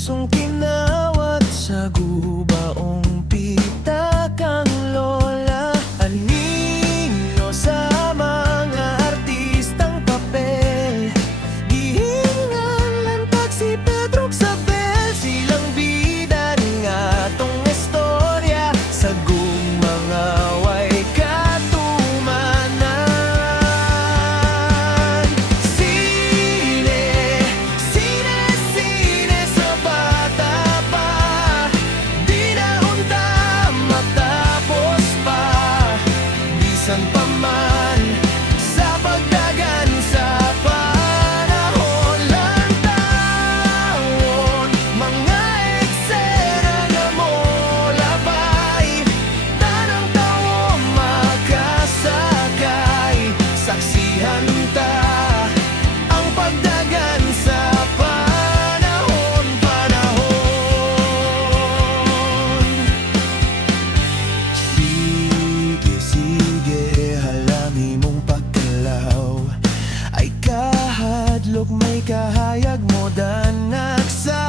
parisong tinawat sa gubaong pitakang lola. Anino sa mga artistang papel, gihingan lantag si Pedro Xabel. Silang bida nga tong istorya sa mga way katumanan. Sine, sine, sine sa bata pa, di na unta matapos pa. Bisan pa man sa pagdagan sa panahon lang taon, mga eksena nga mo labay, tanang tao makasakay. Saksihan ta ang pagdagan sa panahon. Sige, sige, halami mong pagkalaw, ay kahadlok may kahayag mo danak sa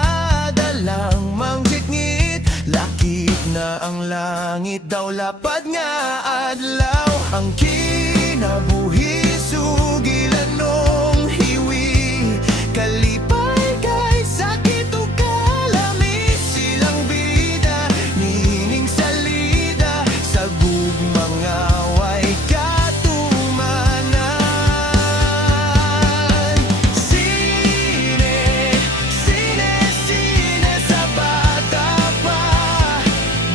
dalang mangjitngit. Lakip na ang langit daw lapad nga adlaw, ang kinabuhi sugilan nung hiwi. Kalipay kay sakit o kalami, silang bida nining salida sa mga way katumanan. Sine, sine, sine sa bata pa,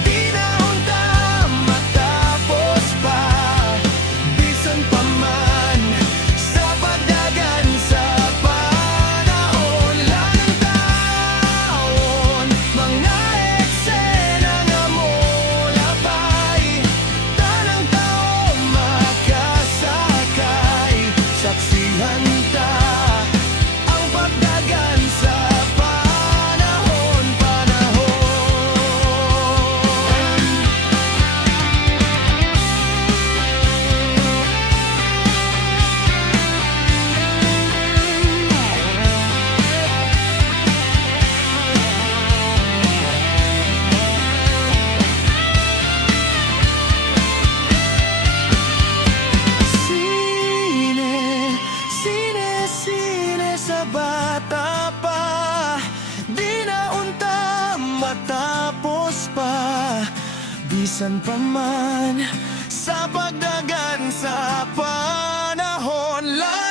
di na unta matapos pa. Bisan pa man sa pagdagan sa panahon lang ng taon, mga eksena nga mo labay, tanang tao makasakay. Saksihan ta ang pagdagan sa panahon. Sine, sine, sine sa bata pa, di na unta matapos pa. Bisan pa man sa pagdagan sa panahon lang